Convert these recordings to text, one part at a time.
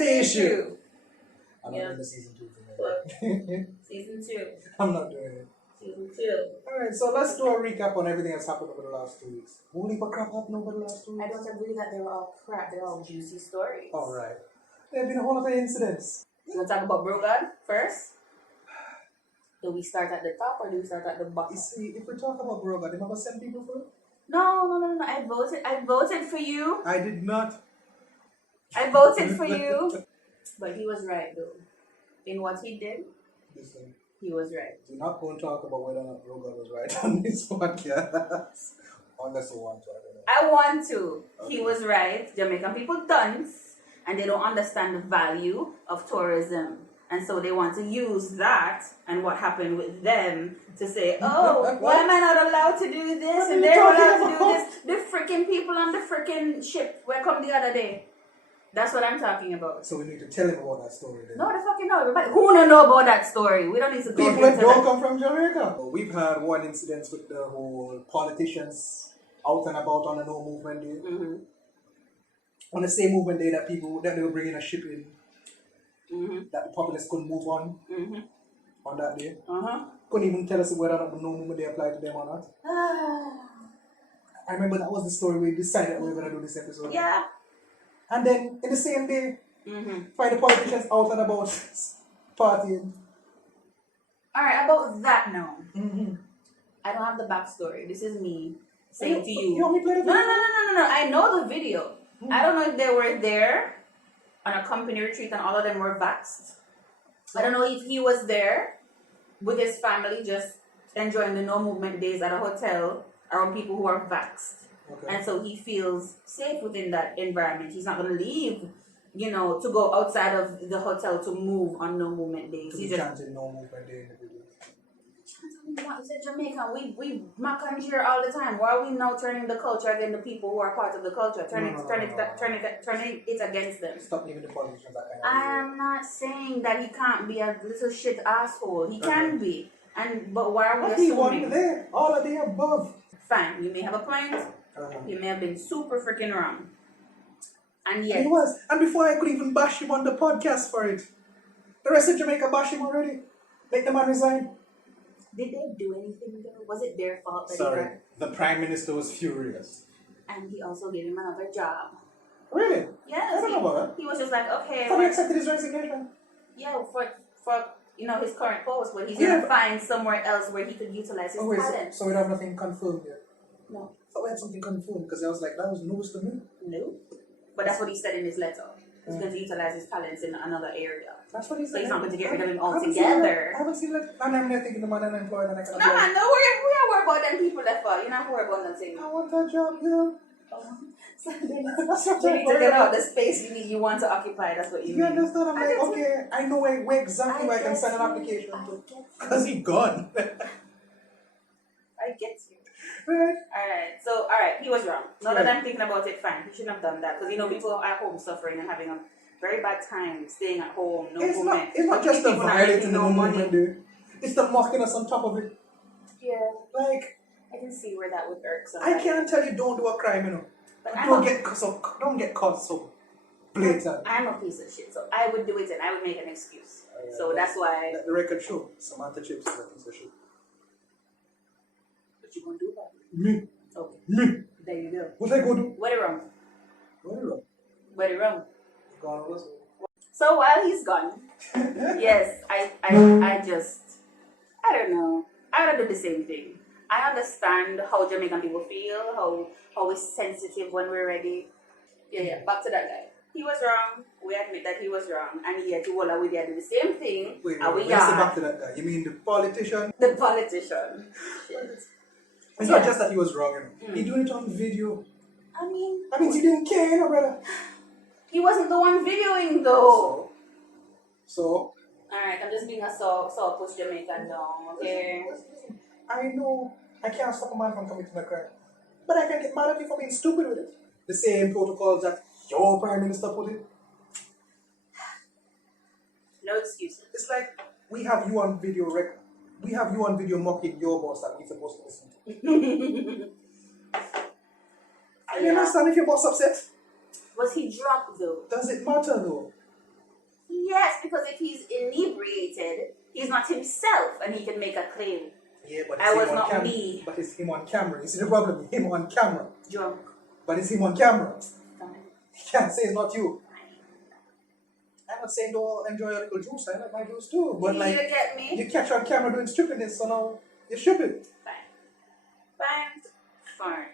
is the issue? I'm not doing the season 2 thing. Season 2. I'm not doing it. Season 2. Alright, so let's do a recap on everything that's happened over the last 2 weeks. Holy crap happened over the last 2 weeks? I don't agree that they were all crap. They're all juicy stories. Alright. There have been a whole lot of incidents. So we'll talk about Brogan first. Do we start at the top or do we start at the bottom? You see, if we talk about Brogan, did I ever send people for it? No. I voted for you. I did not. I voted for you. But he was right though. In what he did, Listen, he was right. we're not going to talk about whether or not Brogan was right on this podcast. Unless you want to, I don't know. I want to. Okay. He was right. Jamaican people dance and they don't understand the value of tourism. And so they want to use that and what happened with them to say, oh, why am I not allowed to do this? What And are you they're allowed talking to do this. The freaking people on the freaking ship where come the other day. That's what I'm talking about. So we need to tell him about that story then. No, the fucking no. Everybody who don't know about that story. We don't need to go People that into don't that. come from Jamaica. We've had one incident with the whole politicians out and about on a no movement day. Mm-hmm. On the same movement day that people that they were bringing a ship in, Mm-hmm. that the populace couldn't move on Mm-hmm. on that day. Uh-huh. Couldn't even tell us whether or not the no movement day applied to them or not. I remember that was the story we decided that we were going to do this episode. Yeah. And then in the same day, Mm-hmm. find the politicians out and about partying. Alright, about that now. Mm-hmm. I don't have the backstory. This is me saying to you. You want me to play the No. video? I know the video. I don't know if they were there on a company retreat and all of them were vaxxed. I don't know if he was there with his family just enjoying the no movement days at a hotel around people who are vaxxed. Okay. And so he feels safe within that environment. He's not going to leave, to go outside of the hotel to move on no movement days. To He's be just chanting no movement day in the video. He's a Jamaican. We mac and cheer all the time. Why are we now turning the culture against the people who are part of the culture? Turning it against them. Stop giving the politicians that kind of I am not saying that he can't be a little shit asshole. He can be. But why are we But he won assuming? there. All of the above. Fine, you may have a point. You may have been super freaking wrong. And yet, He was. And before I could even bash him on the podcast for it, the rest of Jamaica bashed him already. Make the man resign. did they do anything though? Was it their fault that he Sorry. got? The Prime Minister was furious. And he also gave him another job. Really? Yes. I don't know about that. He was just like, okay. So he accepted his resignation. Yeah, for his current post, but he's gonna find somewhere else where he could utilize his talent. So we don't have nothing confirmed yet. No. So we had something confirmed because I was like, that was news to me. No. But that's what he said in his letter. He's going to utilize his talents in another area. That's what he said. So he's not going to get rid of him I haven't altogether. I haven't seen that. I'm not thinking the man unemployed and I can No, apply. man, no, we are worried about them people that far. You're not worried about nothing. I want that job, yeah. So That's what you I'm need to worried get out about. the space you want to occupy. That's what you You mean. understand? I'm I like, get you. okay, I know where exactly where I can get send an you. application I to. get you. Because he gone. I get you. Right? Alright, so, alright, he was wrong. Now that I'm thinking about it, fine. He shouldn't have done that. Because, people are at home suffering and having a very bad time staying at home, no movement. It's not just the violating the movement, dude. It's the mocking us on top of it. Yeah. Like, I can see where that would irk I somebody. can't tell you don't do a crime, But Don't get caught so blatant. I'm a piece of shit, so I would do it and I would make an excuse. So that's why. Let the record show. Samantha Chips is a piece of shit. What you gonna do about it? Me. Okay. Me. There you go. What I go do? What it wrong? What are you? What it wrong? Gone over. So while he's gone, yes, I don't know. I would do the same thing. I understand how Jamaican people feel, how we're sensitive when we're ready. Yeah, back to that guy. He was wrong. We admit that he was wrong. And yet, we did the same thing. Wait, and we let's are go back to that guy. You mean the politician? the politician. Shit. It's not just that he was wrong, He doing it on video. I mean, He didn't care, brother. he wasn't the one videoing though. So? Alright, I'm just being a soft push Jamaican down, okay? I know I can't stop a man from committing a crime. But I can get mad at you for being stupid with it. The same protocols that your Prime Minister put in. No excuses. It's like we have you on video record. We have you on video mocking your boss that we're supposed to listen to. You understand if your boss upset? Was he dropped though? Does it matter though? Yes, because if he's inebriated, he's not himself, and he can make a claim. Yeah, but I it's was him on not camera. me. But it's him on camera. You see the problem? Him on camera. Drunk. But it's him on camera. Fine. He can't say it's not you. I'm not saying don't enjoy your little juice. I like my juice too. But You like, get me? you catch on camera doing stupidness, so now you're stupid. Fine.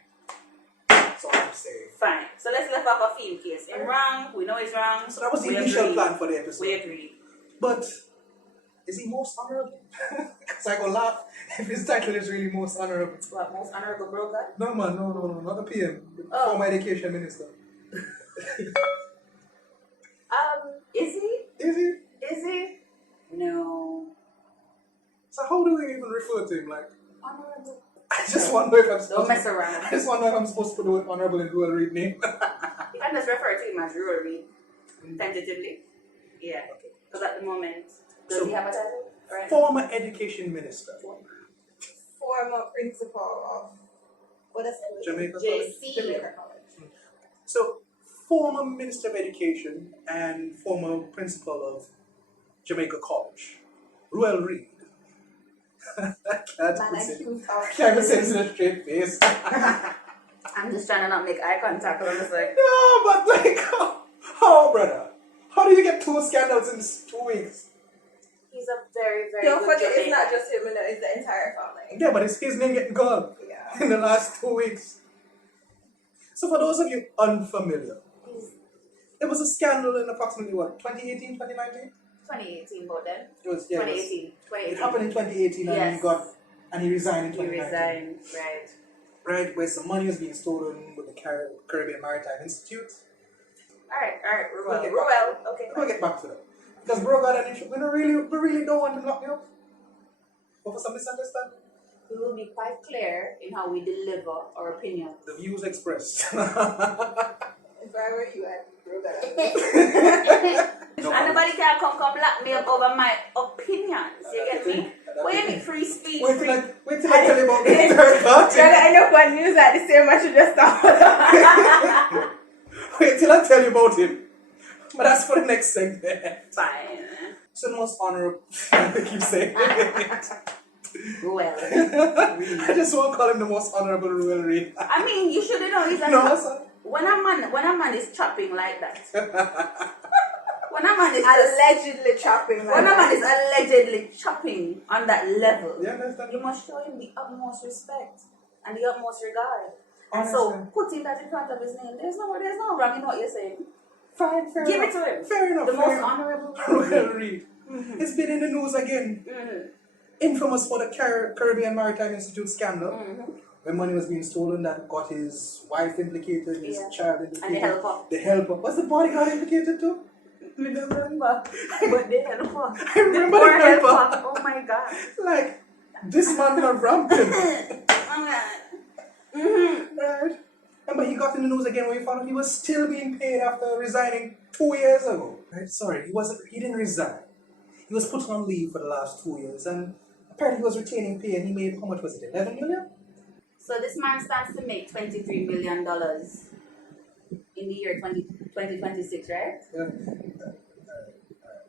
That's all I'm saying. Fine. So let's lift up a theme case. I'm wrong. We know he's wrong. So that was the We initial agree. plan for the episode. We agree. But is he most honorable? Because I go laugh if his title is really most honorable. What, most honorable broker? No man, no, not the PM. The Oh. former education minister. Is he? Is he? Is he? No. So how do we even refer to him? Like, Honorable. I just wonder if I'm Don't supposed mess to. around. I just wonder if I'm supposed to put the word honorable in Ruel Reid name. You can just refer to him as Ruel Reid. Tentatively. Yeah. Because at the moment, does So, he have a title? Right. Former education minister. Former principal of what is it? Jamaica JC. Jamaica College. So, former minister of education and former principal of Jamaica College, Ruel Reid. Man Can't accused of even say this in a straight face. I'm just trying to not make eye contact. I'm just like, No, but like, how, brother? How do you get 2 scandals in 2 weeks? he's a very, very Don't good forget, it's not Jamaican. just him, it's the entire family. Yeah, but it's his name getting called Yeah. in the last 2 weeks. So for those of you unfamiliar, there was a scandal in approximately what, 2018, 2019? 2018, but then? It was, yeah, 2018. It happened in 2018 and Yes. he resigned in He 2019. resigned, right. Right, where some money was being stolen with the Caribbean Maritime Institute. Alright, We'll get Ruel. Okay. We'll get back to that. Because bro got an issue. We really don't want him locked up. But for some misunderstanding, We will be quite clear in how we deliver our opinion. the views expressed. If I were you, I'd throw that out. And nobody can come black me up over my opinions. You get me? What you mean free speech? Wait till I tell you about the third party. I know what news at the same I should just start. Wait till I tell you about him. But that's for the next segment. Fine. So the most honorable, I keep saying it. Ruel. I just won't call him the most honorable Ruel Reid. I mean, you should know he's a No, sir. when a man is chopping like that. When a man is Allegedly chopping. when a man is allegedly chopping on that level, You understand? you must show him the utmost respect and the utmost regard. And Honestly. so putting that in front of his name, there's no wrong in what you're saying. Fine, fair Give enough. it to him. Fair enough. The fair most enough. honorable Ruel Reid. It's been in the news again. Infamous for the Caribbean Maritime Institute scandal. When money was being stolen, that got his wife implicated, his Yeah. child implicated. And the helper. The helper. Was the bodyguard implicated too? I don't remember. But the helper. I remember Poor the helper. helper. Oh my god. Like, this man been a rampant. Oh god. Right? Remember, he got in the news again when we found out he was still being paid after resigning 2 years ago. Right? Sorry, he didn't resign. He was put on leave for the last 2 years, and apparently he was retaining pay, and he made, how much was it, 11 million? So this man stands to make $23 million in the year 2026, right? Yeah.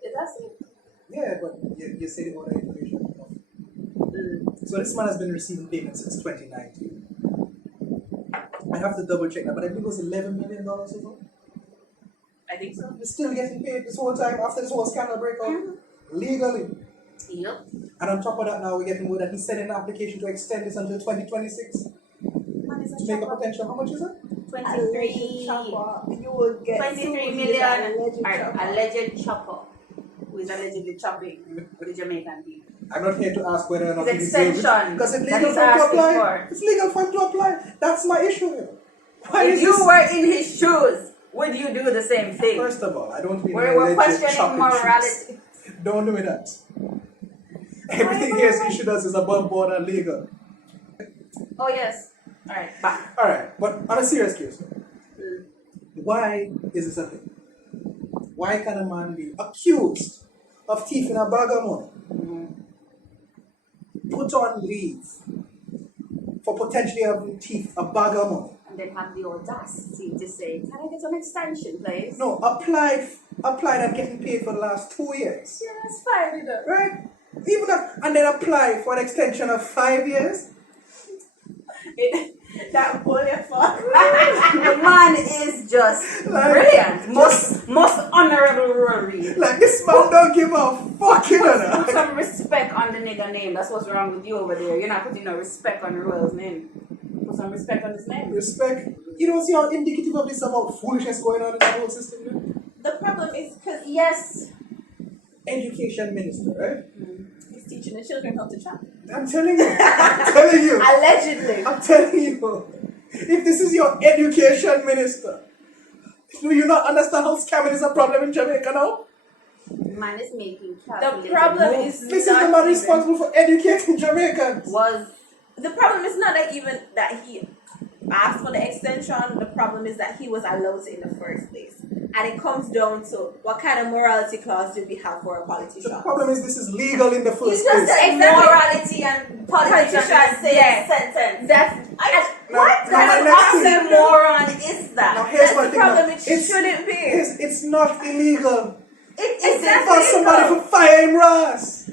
Is that so? Yeah, but you said it all the information. So this man has been receiving payments since 2019. I have to double check that, but I think it was $11 million or so. I think so. He's still getting paid this whole time after this whole scandal breakout, legally. Yep. And on top of that, now we're getting word that he's sending an application to extend this until 2026 to make a potential. How much is it? 23 You will get 23 sued million with an alleged chopper. alleged chopper who is allegedly chopping the Jamaican people. I'm not here to ask whether or not His he deserves it. extension Because it's that legal he's for him to asking apply. for. It's legal for him to apply. That's my issue here. Why If is you this? were in his shoes, would you do the same thing? First of all, I don't mean We're alleged questioning chopping morality. shoes. Don't do me that. Everything he does is above board and legal. Oh yes. Alright, back. Alright, but on a serious case, why is this a thing? Why can a man be accused of thieving a bag of money, put on leave for potentially having thief a bag of money, and then have the audacity to say, "Can I get an extension, please?" No, applied and getting paid for the last 2 years. Yeah, that's fine, you know. Right? Even that, and then apply for an extension of 5 years. That bully fuck. The man is just Like, brilliant. Most honorable Reid. Like, this man don't give a fuck, you know. Put some respect on the nigga name. That's what's wrong with you over there. You're not putting no respect on Ruel's name. Put some respect on his name. Respect. You don't see how indicative of this about foolishness going on in the whole system, you know? The problem is because Yes. Education minister, right? he's teaching the children how to chop. I'm telling you. I'm telling you. Allegedly. I'm telling you. If this is your education minister, do you not understand how scamming is a problem in Jamaica now? Man is making The calculated problem moves. is This is not the man even- responsible for educating Jamaicans. was The problem is not that even that he asked for the extension. The problem is that he was allowed to in the first place. And it comes down to what kind of morality clause do we have for a politician? The problem is this is legal in the you first just place. said Exactly. morality and politician in the same Yes. sentence. That's What Now, kind of my next thing- oxymoron is Now that? here's that's one the thing. problem. now. It shouldn't be. It's not illegal It Exactly. for somebody to fire him Ross.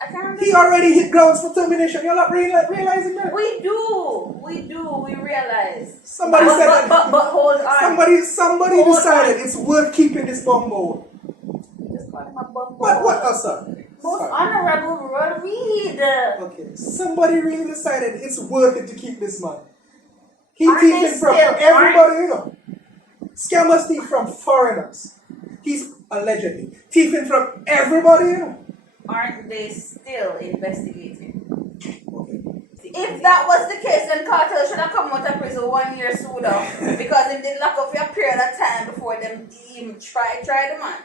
I can't He already hit grounds for termination. You're not realizing that? We realize. Somebody said that. But hold on. Somebody Hold decided it's worth keeping this bumbo. Just call him a bumbo. What else, sir? Most Sorry. honorable Reid. Okay, somebody really decided it's worth it to keep this man. He Aren't they thieving from still- everybody, you know. Scammers thief from foreigners. He's allegedly thieving from everybody, you know. Aren't they still investigating? Okay. If that was the case, then Cartel should have come out of prison 1 year sooner. Because if they lock up for a period of time before them even try the man.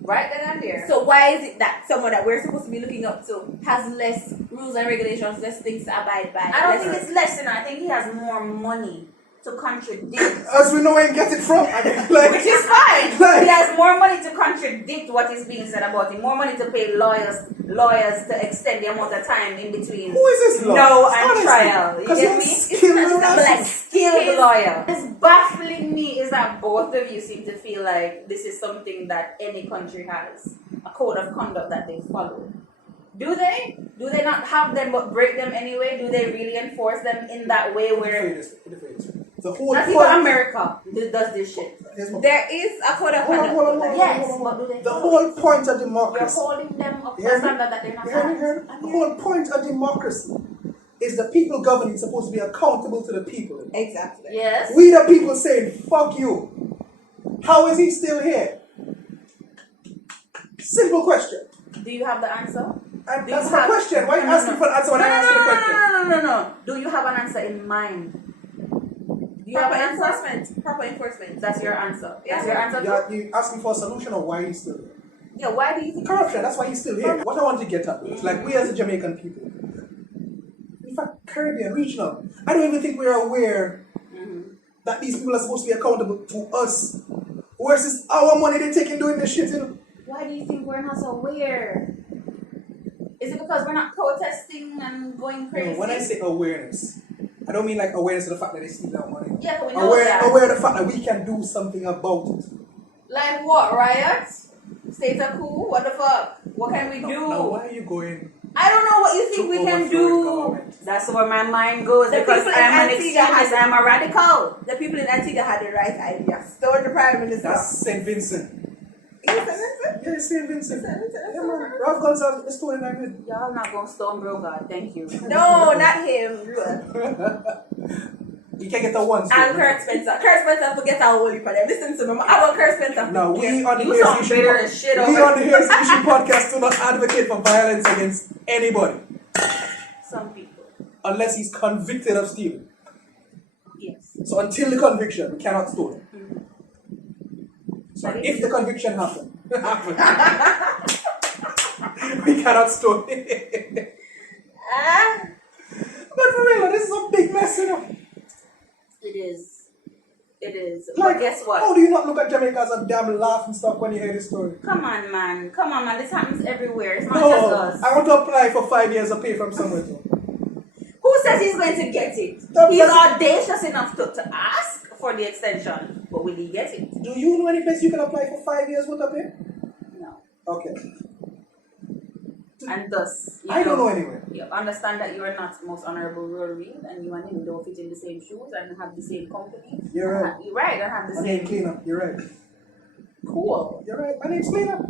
Right then and there. So why is it that someone that we're supposed to be looking up to has less rules and regulations, less things to abide by? I don't think it's less than I think he has more money to contradict. As we know where he gets it from. Like, Which is fine. Like- He has more money to contradict what is being said about him. More money to pay lawyers to extend the amount of time in between. who is this lawyer? No and Honestly, trial. You 'cause get you're me? skilled It's not lawyer. like skilled lawyer. What's baffling me is that both of you seem to feel like this is something that any country has. A code of conduct that they follow. Do they? Do they not have them but break them anyway? Do they really enforce them in that way Put it where this way. The whole not even point. America does this shit? Here's my- There is a code of Hold on, conduct. hold on, hold on. Yes, but do they The follow whole it? point of You're democracy. holding them up to You a hear me? standard that they're not You hear me? at. You hear me? The whole point of democracy is the people governing supposed to be accountable to the people. Exactly. Yes. We the people saying, fuck you. How is he still here? Simple question. Do you have the answer? And Do that's you my have- question. Why are you No, asking no. for an answer when I ask you the question? No. Do you have an answer in mind? Do you have Proper an answer? enforcement. Proper enforcement. That's your answer. Yeah. That's your answer. too? You asking for a solution or why he's still here? Yeah. Why do you think? Corruption, that's why he's still here. What I want to get at is like we as a Jamaican people, in fact, Caribbean, regional, I don't even think we're aware that these people are supposed to be accountable to us. Versus our money they taking doing this shit, you know. Why do you think we're not aware? Is it because we're not protesting and going crazy? No, when I say awareness, I don't mean like awareness of the fact that they steal our money. Yeah, but we know that. Aware of the fact that we can do something about it. Like what? Riots? State of coup? What the fuck? What can we do? Now, why are you going? I don't know what you think To we can overthrow the do. government. That's where my mind goes The because people in I'm an Antigua extremist. had- I'm a radical. The people in Antigua had the right idea. Stole the prime minister. That's St. Vincent. Is it St. Vincent? Yeah, St. Vincent. St. Vincent. Yeah, man. Ralph Gonzalez, the story I did. Y'all not gonna stone bro God. Thank you. No, not him. Ruel. You can get the one. And Kurt Spencer. Kurt Spencer forget how holy for them. Listen to me. I want Kurt Spencer. No, we on the You Here's sound Issue bitter as shit we over on the Here's Issue podcast do not advocate for violence against anybody some people. unless he's convicted of stealing. Yes. So until the conviction, we cannot steal. So That if is- the conviction happen, we cannot steal. Ah. But for real, this is a big mess, you know. It is. It is. Like, But guess what? how do you not look at Jamaica as a damn laughing stock when you hear this story? Come on, man. Come on, man. This happens everywhere. It's not No, just us. I want to apply for 5 years of pay from somewhere. Too. Who says he's going to get it. Stop He's that. audacious enough to ask for the extension, but will he get it? Do you know any place you can apply for 5 years worth of pay? No. Okay. And thus, I don't know anywhere. You understand that you are not most honorable Ruel Reid, and you and him don't fit in the same shoes and have the same company. You're right. You're right, and have the My name same. Cleaner. You're right. Cool. You're right. My name's Cleaner.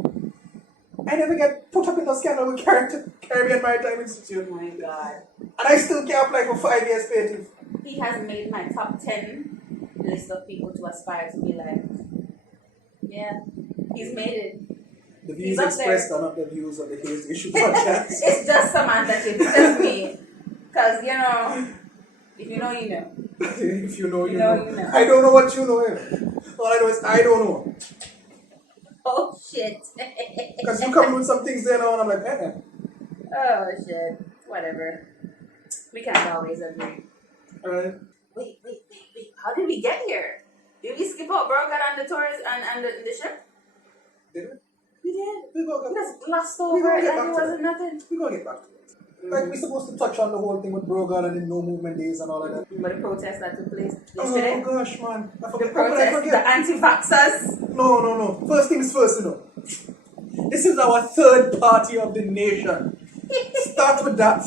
I never get put up in the scandal with Caribbean Maritime Institute. Oh my God. And I still can't apply for 5 years pay leave. He has made my top 10 list of people to aspire to be like. Yeah, he's made it. The He's views up expressed there. are not the views of the Haze Issue podcast. It's just Samantha Chip, just me. Because, you know, if you know, you know. If you know, you know, know. you know. I don't know what you know. All I know is I don't know. Oh, shit. Because you come with some things there now and I'm like, Oh, shit. Whatever. We can't always agree. Alright. Wait. How did we get here? Did we skip out bro? Got on the tourist and the ship? Did we? We did. We We just glossed We over gonna it get like back it to wasn't nothing. We're gonna get back to it. Like we're supposed to touch on the whole thing with Brogan and the no movement days and all of that. But the protest that took place Oh yesterday. gosh, man. I The forget. How could I protest, the forget? anti-vaxxers. No. First things first, you know. This is our third party of the nation. Start with that.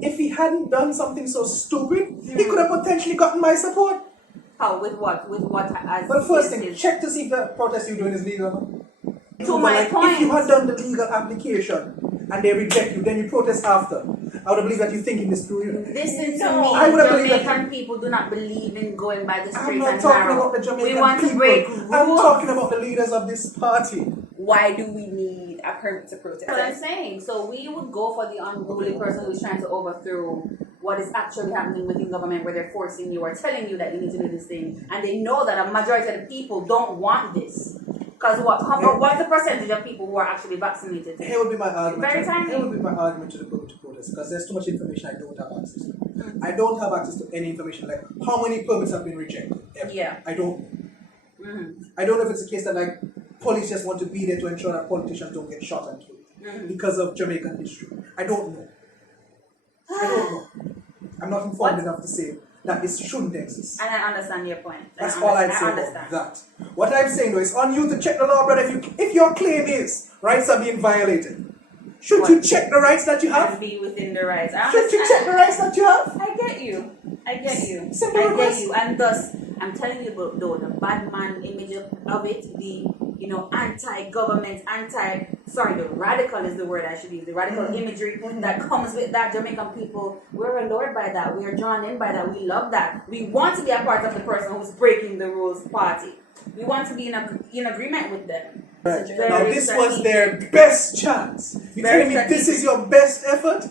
If he hadn't done something so stupid, he could have potentially gotten my support. How? With what? With what? As But first thing, his- check to see if the protest you're doing is legal. To my point. If you had done the legal application and they reject you, then you protest after. I would believe that you're thinking this through. You know. Listen to No, me. I would have believed Jamaican people do not believe in going by the I'm straight not and talking narrow. about the Jamaican We want people. to break rules. I'm talking about the leaders of this party. Why do we need a permit to protest? That's what I'm saying. So we would go for the unruly person who's trying to overthrow what is actually happening within government, where they're forcing you or telling you that you need to do this thing, and they know that a majority of the people don't want this. Because what's the percentage of people who are actually vaccinated? Here would be my argument. Very tiny. Here would be my argument to the protest because there's too much information I don't have access to. I don't have access to any information like how many permits have been rejected. Ever. Yeah. I don't. Mm-hmm. I don't know if it's a case that like police just want to be there to ensure that politicians don't get shot and killed because of Jamaican history. I don't know. I don't know. I'm not informed enough to say that this shouldn't exist. And I understand your point. That's all I'd say I about understand. that. What I'm saying though is on you to check the law, brother. If your claim is rights are being violated, should you check the rights that you And have? be within the rights. I Should you understand. check the rights that you have? I get you. Simple I request. get you. And thus, I'm telling you about though, the bad man image of it, the anti-government, the radical is the word I should use, the radical imagery that comes with that. Jamaican people, we're allured by that. We are drawn in by that. We love that. We want to be a part of the person who's breaking the rules party. We want to be in agreement with them. Right. Very Now this was strategic. their best chance. You Very telling me this strategic. is your best effort?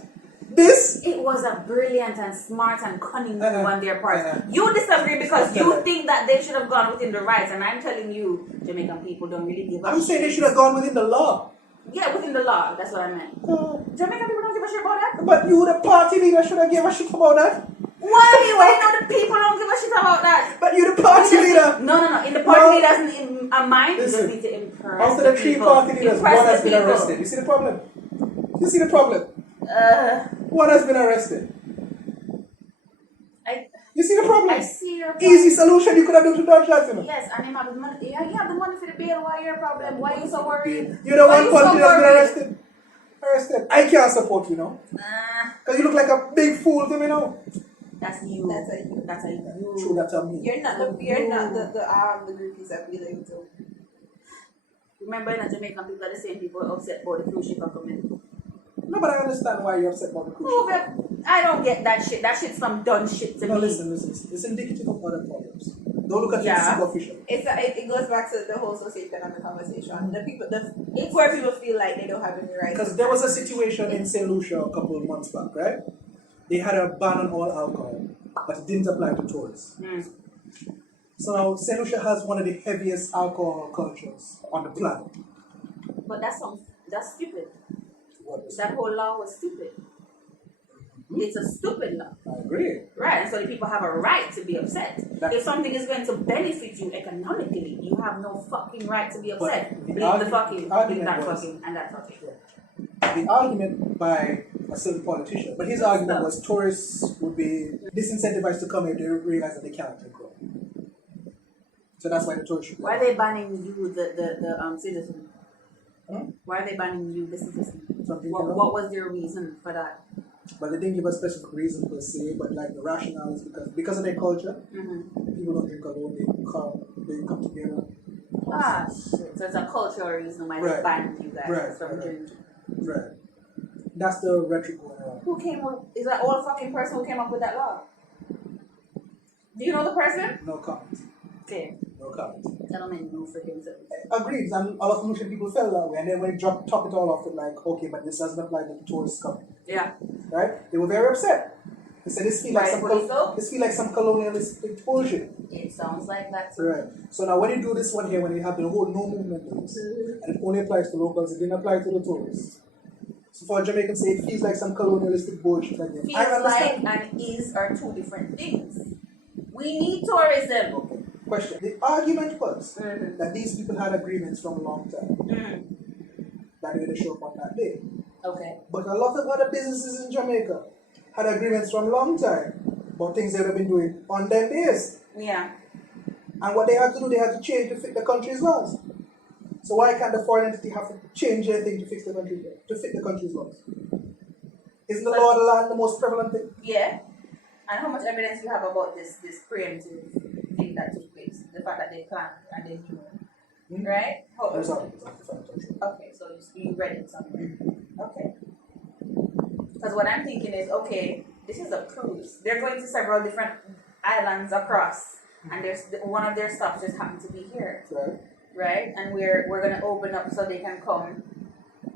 This? It was a brilliant and smart and cunning move on their part. Uh-uh. You disagree because you think that they should have gone within the rights, and I'm telling you, Jamaican people don't really give a I'm saying they should have gone within the law. Yeah, within the law. That's what I meant. Jamaican people don't give a shit about that. But you, the party leader, should have given a shit about that. Why? Why know the people don't give a shit about that? But you, the party leader. No. In the party No. leaders in mind, you just Listen, need to impress Out of the the three people. party leaders, Impress one the has been people. arrested. You see the problem? You see the problem? One has been arrested. You see the problem? I see your point. Easy solution you could have done to dodge that, you know. Yes, and him have the money. Yeah, you have the money for the bail. Why your problem? Why you so worried? You're the Why one you party so that's been worried? arrested. Arrested. I can't support you now. Because you look like a big fool to me now. That's you. That's a you. That's a you. True, that's a me. You're not the groupies that we like to. Remember, in Jamaican people are the same people upset about the cruise ship coming. No, but I understand why you're upset about the cruise Oh, ship. but I don't get that shit. That shit's some dumb shit to No, me. listen. It's indicative of other problems. Don't look at Yeah. it superficial. It goes back to the whole socioeconomic conversation. It's where people feel like they don't have any rights. Because there was a situation in St. Lucia a couple of months back, right? They had a ban on all alcohol, but it didn't apply to tourists. So now St. Lucia has one of the heaviest alcohol cultures on the planet. But that's stupid. What is That whole law was stupid. It's a stupid law. I agree. Right, and so the people have a right to be upset. If something is going to benefit you economically, you have no fucking right to be upset. the Bleep the argument- fucking, argument bleep that was- fucking, and that fucking. the argument by a certain politician, but his argument was tourists would be disincentivized to come here if they realize that they cannot take home. So that's why the tourists should go. Why are they banning you, the citizen? Hmm? Why are they banning you, the citizen? Something What was their reason for that? But they didn't give a specific reason per se, but like the rationale is because of their culture, people don't drink alone, they come together. Ah, shit. So it's a cultural reason why they banned you guys from drinking. Right. That's the rhetoric going on. Who came up? Is that old fucking person who came up with that law? Do you know the person? No comment. Okay. No comment. Gentlemen, no freaking sense. Agreed, and a lot of Lucian people felt that way, and then when they top it all off, they're like, okay, but this doesn't apply to the tourists coming. Yeah. Right? They were very upset. They said this feel like some colonialistic bullshit. It sounds like that. Right. So now when you do this one here, when you have the whole no movement rules, and it only applies to locals, it didn't apply to the tourists. So for a Jamaican to say it feels like some colonialistic bullshit again. Feels like and is are two different things. We need tourism. Question. The argument was that these people had agreements from a long time. That they would show up on that day. Okay. But a lot of other businesses in Jamaica had agreements from a long time about things they would have been doing on them days. Yeah. And what they had to do, they had to change to fit the country's laws. So why can't the foreign entity have to change their thing to fit the country's laws? Isn't the law of the land the most prevalent thing? Yeah. And how much evidence you have about this preemptive thing that took place? The fact that they planned and they knew. Right? Okay, so you read it somewhere. Okay. Because what I'm thinking is, okay, this is a cruise. They're going to several different islands across, and there's one of their stops just happened to be here. Right? And we're gonna open up so they can come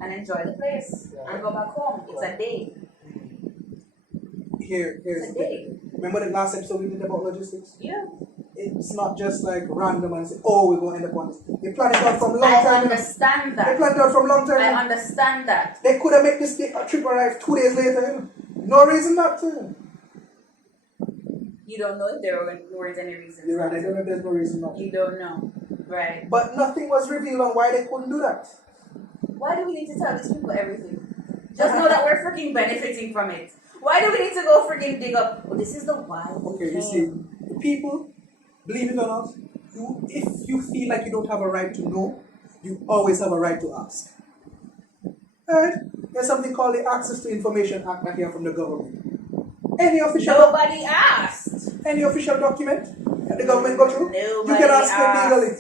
and enjoy the place and go back home. It's a day. Here's the thing. Remember the last episode we did about logistics? Yeah. It's not just like random and say, oh, we're going to end up on this. They planned it out from a long time. I understand that. They planned it out from a long time. I understand that. They could have made this trip arrive 2 days later. No reason not to. You don't know if there weren't any reasons. You're right, I don't know if there's no reason not to. You don't know. Right. But nothing was revealed on why they couldn't do that. Why do we need to tell these people everything? Just know that we're freaking benefiting from it. Why do we need to go freaking dig up? Oh, this is the why. Okay, you see, the people, believe it or not, if you feel like you don't have a right to know, you always have a right to ask. Alright? There's something called the Access to Information Act right here from the government. Nobody asked. Any official document that the government go through, Nobody you can ask asked. it legally.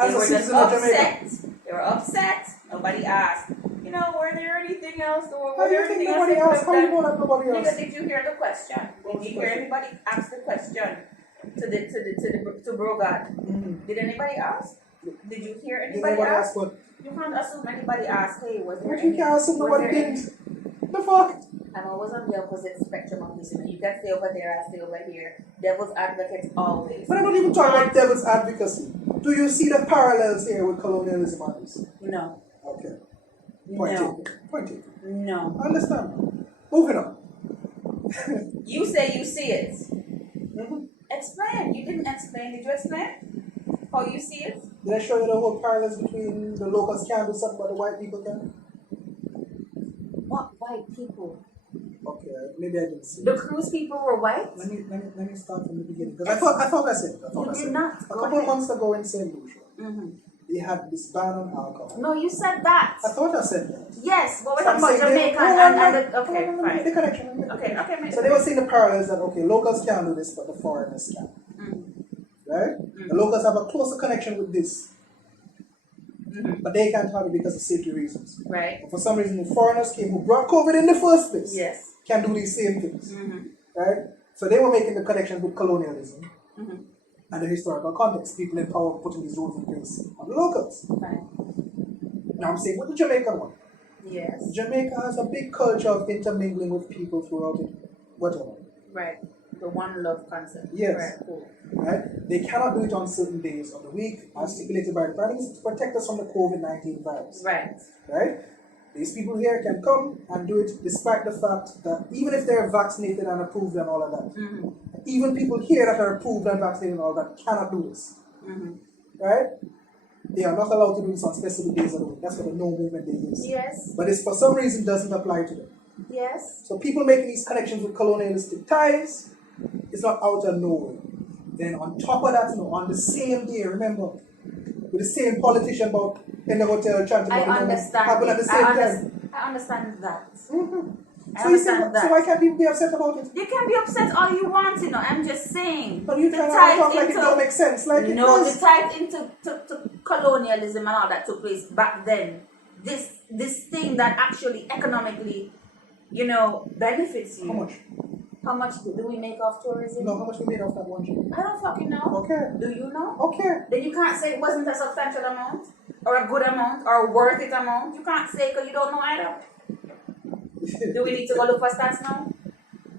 As a citizen of Jamaica. They were upset. Nobody asked. You know, were there anything else? How do you think nobody asked? How do you know that nobody asked? Did you hear the question? Did you hear anybody ask the question to Brogard? Did anybody ask? Did you hear anybody ask? What? You can't assume anybody asked. Hey, was there? You can't assume nobody didn't. The fuck? I'm always on the opposite spectrum of this. You can stay over there, I stay over here. Devil's advocate always. But I don't even talk about devil's advocacy. Do you see the parallels here with colonialism on this? No. Okay. Point taken. No. I understand. Moving on. You say you see it. Explain. You didn't explain. Did you explain how you see it? Did I show you the whole parallels between the locals can do something but the white people can? What white people? Okay, maybe I didn't see The it. cruise people were white? Let me start from the beginning. Because I thought I said it. You did not. A couple of months ago in St. Lucia, they had this ban on alcohol. No, you said that. I thought I said that. Yes, but we're So talking about Jamaica and the... Okay, fine. The connection. Okay. So they were seeing the parallels that, okay, locals can do this, but the foreigners can. Right? The locals have a closer connection with this. But they can't have it because of safety reasons. Right. But for some reason, the foreigners came who brought COVID in the first place. Yes. Can do these same things. Right? So they were making the connection with colonialism and the historical context. People in power putting these rules in place on the locals. Right. Now I'm saying with the Jamaican one. Yes. Jamaica has a big culture of intermingling with people throughout it. Whatever. Right. The one love concept. Yes. Right, cool. Right? They cannot do it on certain days of the week as stipulated by the planning to protect us from the COVID-19 virus. Right. Right? These people here can come and do it despite the fact that even if they're vaccinated and approved and all of that, even people here that are approved and vaccinated and all that cannot do this. Right? they are not allowed to do this on specific days of the week. That's what the no movement day is. Yes. But this, for some reason, doesn't apply to them. Yes. So people making these connections with colonialistic ties is not out of nowhere. Then on top of that, on the same day, remember, with the same politician about in the hotel chanting I about understand. happened at the same time. I understand that. Mm-hmm. I So, you say, understand that. so why can't people be upset about it? You can be upset all you want, I'm just saying. But you to try to tie talk like it into- don't make sense. Like it No, does. to tie it into to colonialism and all that took place back then. This thing that actually economically, benefits you. How much? How much do we make off tourism? No, how much we made off that one trip? I don't fucking know. Okay. Do you know? Okay. Then you can't say it wasn't a substantial amount, or a good amount, or a worth it amount. You can't say because you don't know either. Do we need to go look for stats now?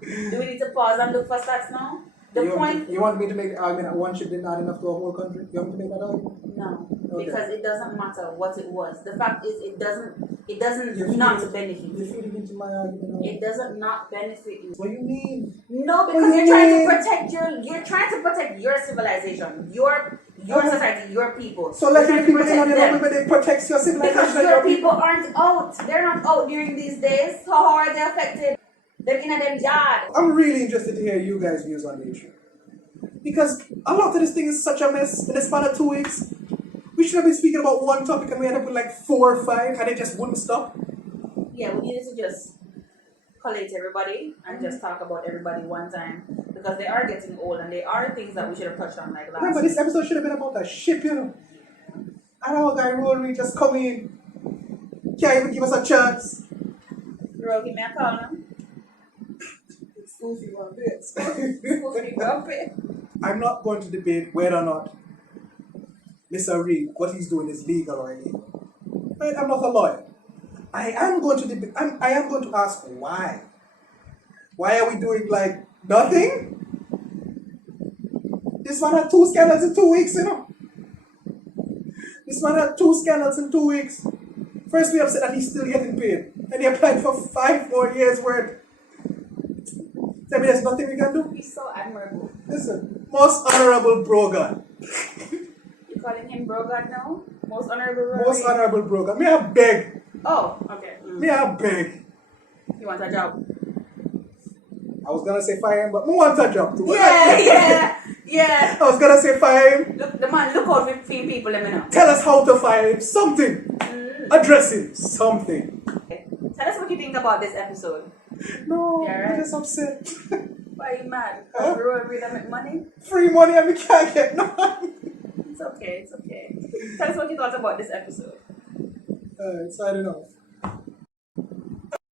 Do we need to pause and look for stats now? You want me to make the argument that one ship didn't add enough to a whole country? You want me to make that argument? No, Okay. because it doesn't matter what it was. The fact is, it doesn't You're not feeding- benefit You're you. feeding into my argument. It doesn't not benefit you. What do you mean? No, What because do you you're trying mean? to protect you're trying to protect your civilization, your society, your people. So let You're your trying to people in on protect the them. movement, it protects your civilization Because and your people aren't out. They're not out during these days. How are they affected? They're in them yard. I'm really interested to hear you guys' views on the issue. Because a lot of this thing is such a mess in the span of 2 weeks. We should have been speaking about one topic and we ended up with like 4 or 5 and it just wouldn't stop. Yeah, we needed to just collate everybody and just talk about everybody one time. Because they are getting old and there are things that we should have touched on like last Remember, week. this episode should have been about a ship, And our guy Ruel just come in. Can't even give us a chance. Ruel, give me a call now. Excuse me one bit. Excuse me one bit. I'm not going to debate whether or not Mr. Reid, what he's doing is legal or illegal. Right? I'm not a lawyer. I am going to debate. I am going to ask why. Why are we doing like nothing? This man had 2 scandals in 2 weeks, This man had 2 scandals in 2 weeks. First, we upset that he's still getting paid, and he applied for 5 more years' worth. Tell me, there's nothing we can do. He's so admirable. Listen, most honorable Brogan. You calling him Brogard now? Most honorable Ruel? Most honorable Brogan. Me I beg. Oh, okay. Me I beg. You want a job? I was gonna say fire him, but me want a job too. Yeah. I was gonna say fire him. Look, the man, look out for people, let me know. Tell us how to fire him. Something. Address him. Something. Tell us what you think about this episode. No, Yeah, I'm right. just upset. Why are you mad? Huh? Ruel Reid make money? Free money and we can't get none. It's okay. Tell us what you thought about this episode. Signing off.